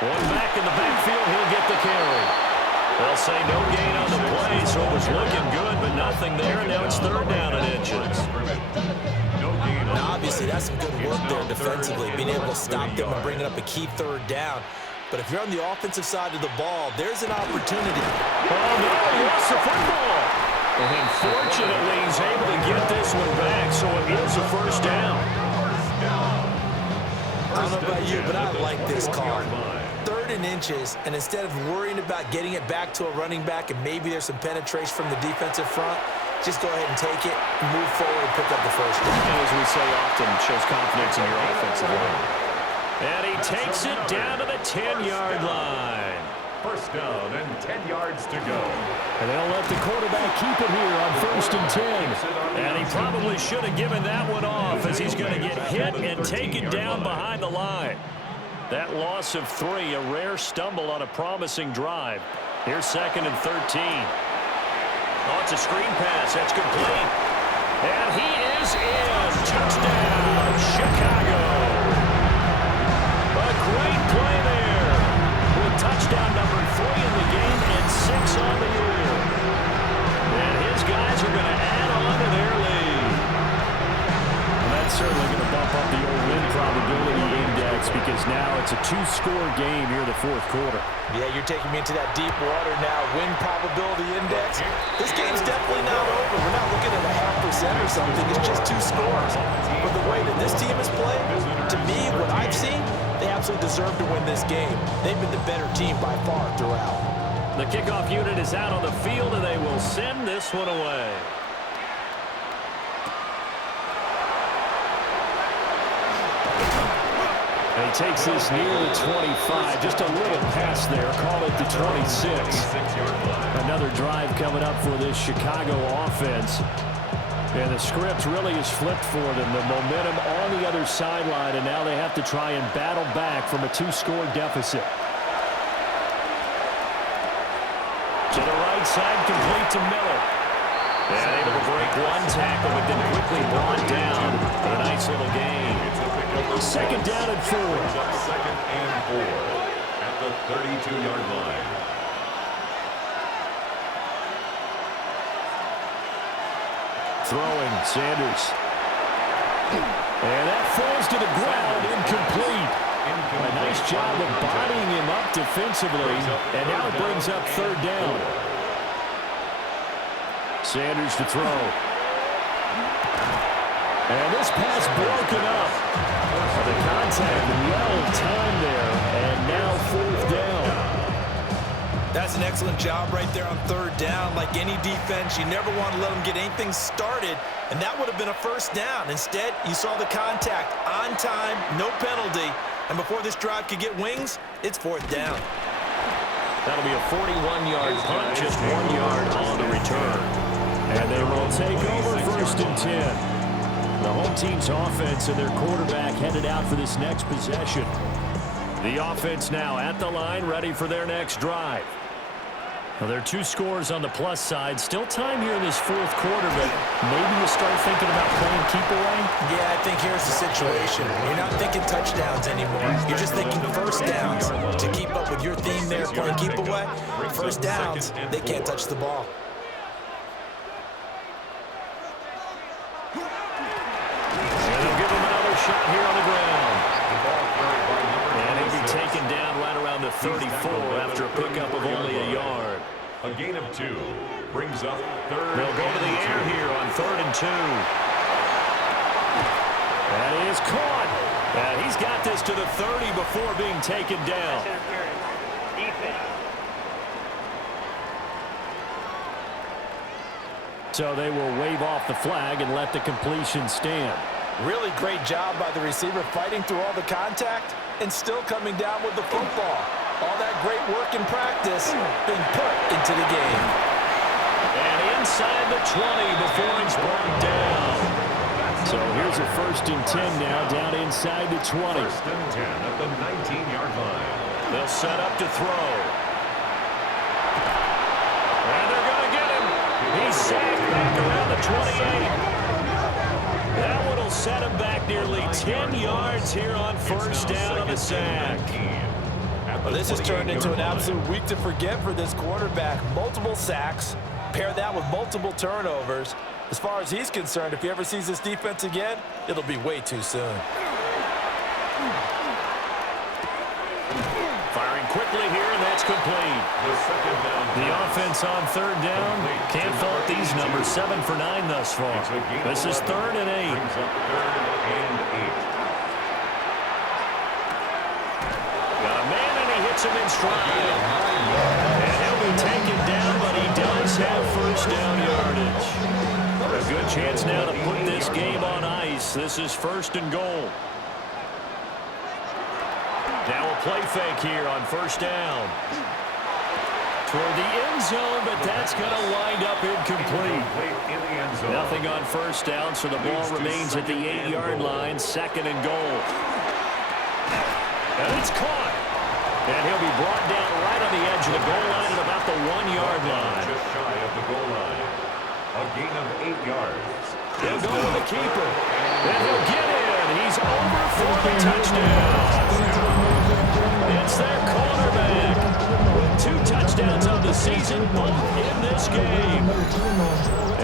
One back in the backfield, he'll get the carry. They'll say no gain on the play, so it was looking good, but nothing there. Now it's third down and inches. Now, obviously, that's some good work there defensively, being able to stop them and bringing up a key third down. But if you're on the offensive side of the ball, there's an opportunity. Oh, no, he lost the football. And fortunately, he's able to get this one back, so it is a first down. I don't know about you, but I like this call. 3rd and inches, and instead of worrying about getting it back to a running back and maybe there's some penetration from the defensive front, just go ahead and take it, move forward, and pick up the first down. And as we say often, it shows confidence in your offensive line. And he takes it down to the 10-yard line. First down and 10 yards to go. And they'll let the quarterback keep it here on 1st and 10. And he probably should have given that one off as he's going to get hit and taken down behind the line. That loss of 3, a rare stumble on a promising drive. Here's 2nd and 13. Oh, it's a screen pass. That's complete. And he is in. Touchdown, Chicago. A great play there. With touchdown number 3 in the game and 6 on the year. And his guys are going to add on to their lead. And that's certainly going to bump up the old win probability index because now it's a 2-score game here in the 4th quarter. Yeah, you're taking me into that deep water now. Win probability index. This game's definitely not over. We're not looking at a 0.5% or something. It's just 2 scores. But the way that this team has played, to me, what I've seen, they absolutely deserve to win this game. They've been the better team by far throughout. The kickoff unit is out on the field, and they will send this one away. And he takes this near the 25. Just a little pass there. Call it the 26. Another drive coming up for this Chicago offense. And the script really is flipped for them. The momentum on the other sideline, and now they have to try and battle back from a 2-score deficit. To the right side, complete to Miller. And able to break one tackle, but then quickly brought down. A nice little gain. 2nd down and 4. 2nd and 4 at the 32-yard line. Throwing, Sanders. And that falls to the ground, incomplete. A nice job of bodying him up defensively, and now it brings up 3rd down. Sanders to throw. And this pass broken up. The contact well-timed there, and now 4th down. That's an excellent job right there on 3rd down. Like any defense, you never want to let them get anything started, and that would have been a first down. Instead, you saw the contact on time, no penalty, and before this drive could get wings, it's 4th down. That'll be a 41-yard punt, just 1 yard on the return. And they will take over 1st and 10. The home team's offense and their quarterback headed out for this next possession. The offense now at the line, ready for their next drive. Well, there are 2 scores on the plus side. Still time here in this 4th quarter, but maybe you start thinking about playing keep away? Yeah, I think here's the situation. You're not thinking touchdowns anymore. You're just thinking first downs. To keep up with your theme there, playing keep away, first downs, they can't touch the ball. Shot here on the ground. And he'll be taken down right around the 34 after a pickup of only a yard. A gain of 2 brings up 3rd. They'll go to the air here on 3rd and 2. That is caught. And he's got this to the 30 before being taken down. So they will wave off the flag and let the completion stand. Really great job by the receiver fighting through all the contact and still coming down with the football. All that great work in practice being put into the game. And inside the 20 before he's brought down. So here's a 1st and 10 now down inside the 20. 1st and 10 at the 19-yard line. They'll set up to throw. And they're going to get him. He's sacked back around the 28. That one will set him back nearly 10 yards here on 1st down on the sack. Well, this has turned into an absolute week to forget for this quarterback. Multiple sacks, pair that with multiple turnovers. As far as he's concerned, if he ever sees this defense again, it'll be way too soon. Firing quickly here, and that's complete. The offense on third down. Can't fault these numbers. 7 for 9 thus far. This is 3rd and 8. Got a man, and he hits him in stride. And he'll be taken down, but he does have first down yardage. A good chance now to put this game on ice. This is 1st and goal. Now a play fake here on first down. Toward the end zone, but that's going to wind up incomplete. Nothing on first down, so the ball remains at the 8-yard line. 2nd and goal. And it's caught. And he'll be brought down right on the edge of the goal line at about the 1-yard line. Just shy of the goal line. A gain of 8 yards. He'll go to the keeper. And he'll get in. He's over for the touchdown. It's their cornerback with 2 touchdowns on the season, both in this game.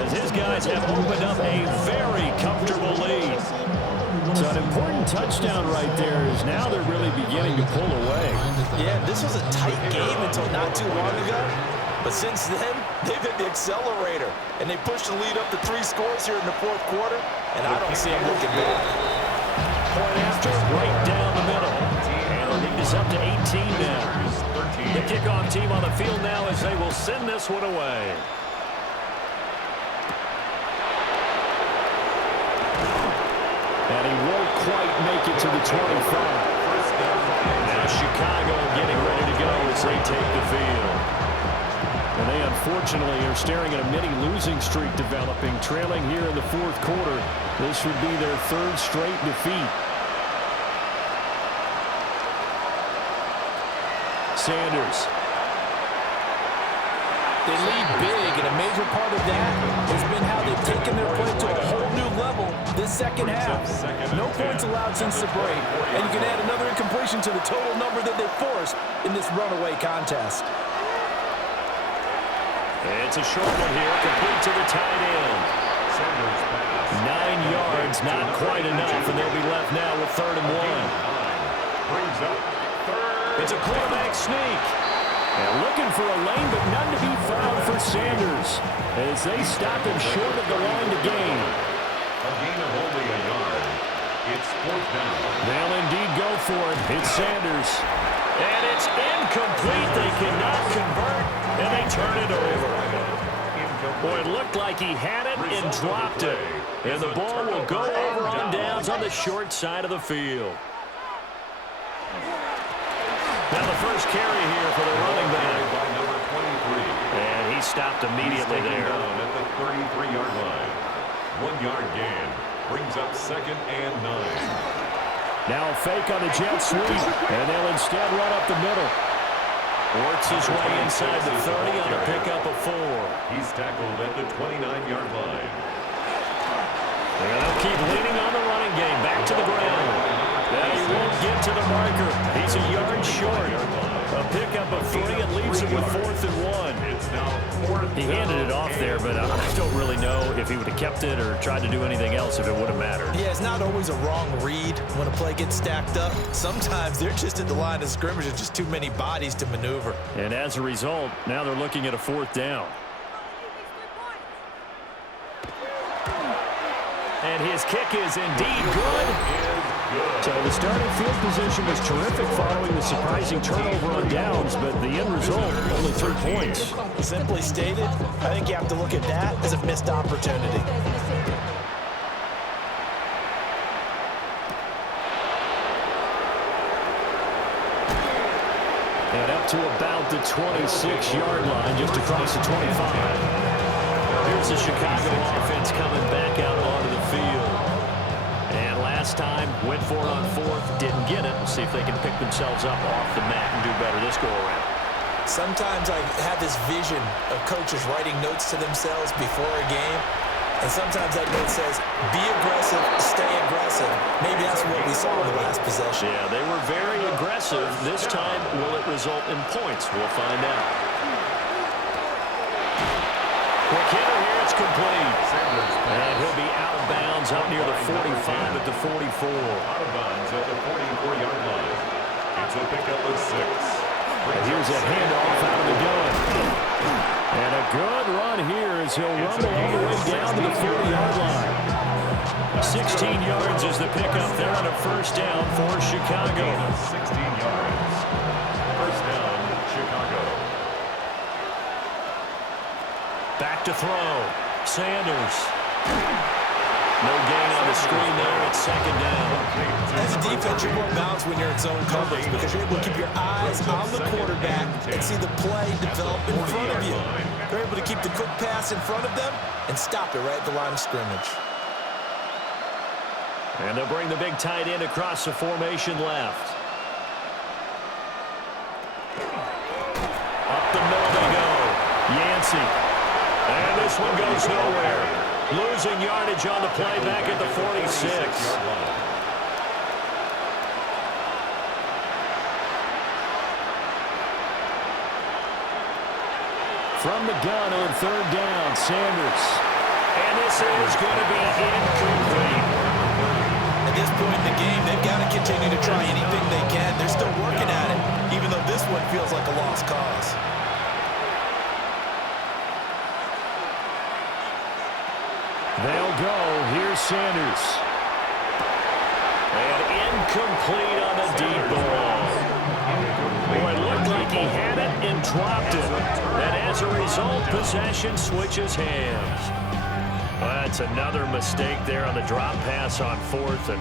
As his guys have opened up a very comfortable lead. So an important touchdown right there is now they're really beginning to pull away. Yeah, this was a tight game until not too long ago. But since then, they've hit the accelerator. And they pushed the lead up to 3 scores here in the 4th quarter. And I don't see them looking back. Point after, right down the middle. And the lead is up to 18 now. The kickoff team on the field now as they will send this one away. And he won't quite make it to the 25. Now Chicago getting ready to go as they take the field. And they unfortunately are staring at a mini losing streak developing, trailing here in the 4th quarter. This would be their 3rd straight defeat. Sanders. They lead big, and a major part of that has been how they've taken their play to a whole new level this second half. No points allowed since the break, and you can add another incompletion to the total number that they forced in this runaway contest. It's a short one here, complete to the tight end. 9 yards, not quite enough, and they'll be left now with 3rd and 1. It's a quarterback sneak. And looking for a lane, but none to be found for Sanders as they stop him short of the line to gain. A gain of only a yard. It's 4th down. They'll indeed go for it. It's Sanders. And it's incomplete. They cannot convert, and they turn it over. Boy, it looked like he had it and dropped it. And the ball will go over on downs on the short side of the field. Now the first carry here for the running back. By number 23. And he stopped immediately there. Down at the 33-yard line. 1-yard gain. Brings up 2nd and 9. Now a fake on the jet sweep. And they'll instead run up the middle. Works his way inside the 30 on a pickup of 4. He's tackled at the 29-yard line. And they'll keep leaning on the running game. Back to the ground. And he won't get to the marker. He's a yard short. A pickup of 3 and leaves it with 4th and 1. It's now 4th. He handed it off there, but I don't really know if he would have kept it or tried to do anything else if it would have mattered. Yeah, it's not always a wrong read when a play gets stacked up. Sometimes they're just at the line of scrimmage with just too many bodies to maneuver. And as a result, now they're looking at a 4th down. And his kick is indeed good. So the starting field position was terrific following the surprising turnover on downs, but the end result, only 3 points. Simply stated, I think you have to look at that as a missed opportunity. And up to about the 26-yard line, just across the 25. Here's the Chicago offense coming back out onto the field. And last time, went for it on 4th, didn't get it. We'll see if they can pick themselves up off the mat and do better this go-around. Sometimes I have this vision of coaches writing notes to themselves before a game, And sometimes that note says, be aggressive, stay aggressive. Maybe that's what we saw in the last possession. Yeah, they were very aggressive. This time, will it result in points? We'll find out. Quick hitter here, it's complete. And he'll be out of bounds out near the 45 at the 44. Out of bounds at the 44-yard line. It's a pickup of 6. And here's a handoff out of the gun. And a good run here as he'll rumble all the way down to the 40-yard line. 16 yards is the pickup there on a first down for Chicago. 16 yards. First down, Chicago. Back to throw. Sanders. No gain on the screen there. It's second down. As a defense, you're more balanced when you're in zone coverage because you're able to keep your eyes on the quarterback and see the play develop in front of you. They're able to keep the quick pass in front of them and stop it right at the line of scrimmage. And they'll bring the big tight end across the formation left. Up the middle they go. Yancey. And this one goes nowhere. Losing yardage on the play back at the 46. From the gun on third down, Sanders. And this is going to be incomplete. At this point in the game, they've got to continue to try anything they can. They're still working at it, even though this one feels like a lost cause. They'll go. Here's Sanders. And incomplete on the deep ball. Boy, it looked like he had it and dropped it. And as a result, possession switches hands. Well, that's another mistake there on the drop pass on fourth. And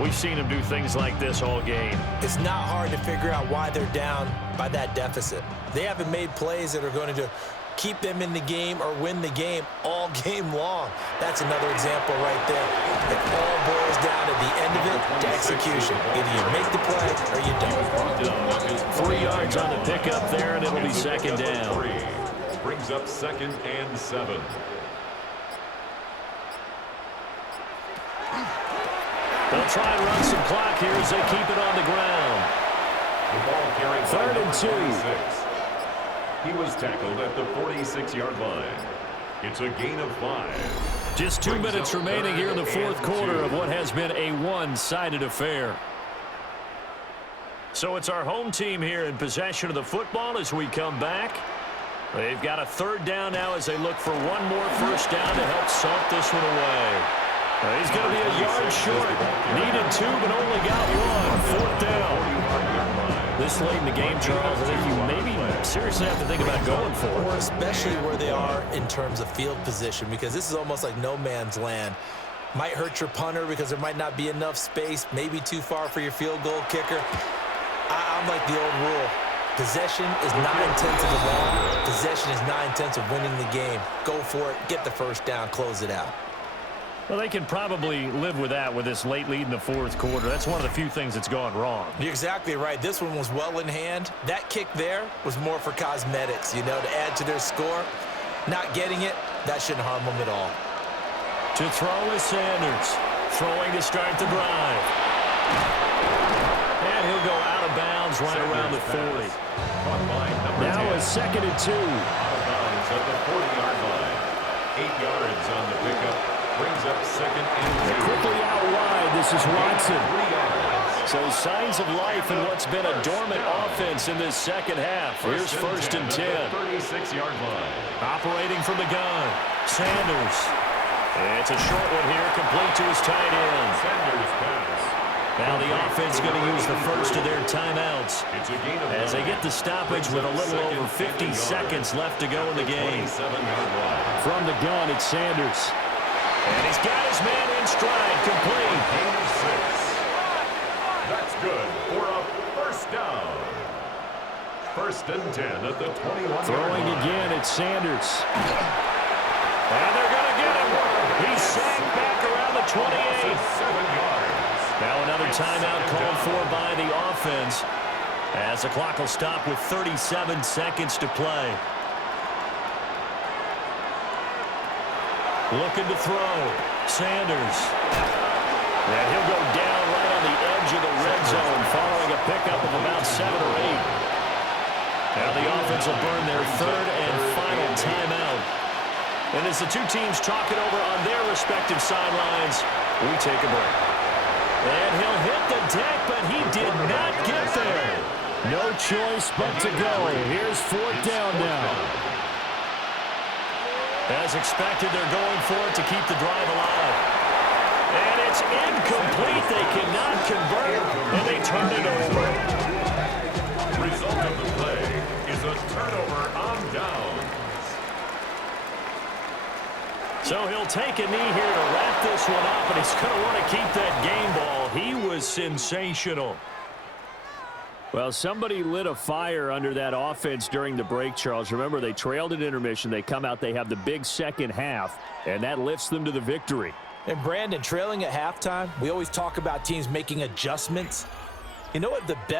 we've seen him do things like this all game. It's not hard to figure out why they're down by that deficit. They haven't made plays that are going to keep them in the game or win the game all game long. That's another example right there. It all boils down at the end of it to execution. Either you make the play or you don't. 3 yards on the pickup there, and it'll be second down. Brings up 2nd and 7. They'll try and run some clock here as they keep it on the ground. The ball carried 3rd and 2. 46. He was tackled at the 46-yard line. It's a gain of 5. Just 2 minutes remaining here in the fourth quarter of what has been a one-sided affair. So it's our home team here in possession of the football as we come back. They've got a 3rd down now as they look for one more first down to help salt this one away. He's going to be a yard short. Needed 2, but only got 1. 4th down. This late in the game, Charles, I think you maybe seriously have to think about going for it. Especially where they are in terms of field position, because this is almost like no man's land. Might hurt your punter because there might not be enough space, maybe too far for your field goal kicker. I'm like the old rule. Possession is 9/10 of the ball. Possession is 9/10 of winning the game. Go for it, get the first down, close it out. Well, they can probably live with that with this late lead in the fourth quarter. That's one of the few things that's gone wrong. You're exactly right. This one was well in hand. That kick there was more for cosmetics, you know, to add to their score. Not getting it, that shouldn't harm them at all. To throw is Sanders. Throwing to start the drive. And he'll go out of bounds right around the 40. Now a 2nd and 2. Out of bounds at the 40-yard line. 8 yards on the pickup. Brings up 2nd and 2. Quickly out wide, this is Watson. So signs of life in what's been a dormant offense in this second half. Here's 1st and 10. 36-yard line. Operating from the gun, Sanders. It's a short one here, complete to his tight end. Sanders pass. Now the offense going to use the first of their timeouts It's a gain of as they 9. get the stoppage with a little over 50 seconds left to go in the game. 27-yard line. From the gun, it's Sanders. And he's got his man in stride, complete. Gain of 6. That's good for a first down. 1st and 10 at the 21-yard Throwing line. again, it's Sanders. And they're going to get him. He's sacked back around the 28. 7 yards. Now another timeout called for by the offense as the clock will stop with 37 seconds to play. Looking to throw. Sanders. And he'll go down right on the edge of the red zone following a pickup of about 7 or 8. Now the offense will burn their third and final timeout. And as the two teams talk it over on their respective sidelines, we take a break. And he'll hit the deck, but he did not get there. No choice but to go. Here's 4th down now. As expected, they're going for it to keep the drive alive. And it's incomplete. They cannot convert, and they turn it over. Result of the play is a turnover on downs. So he'll take a knee here to wrap this one up, and he's going to want to keep that game ball. He was sensational. Well, somebody lit a fire under that offense during the break, Charles. Remember, they trailed at intermission. They come out, they have the big second half, and that lifts them to the victory. And Brandon, trailing at halftime, we always talk about teams making adjustments. You know what the best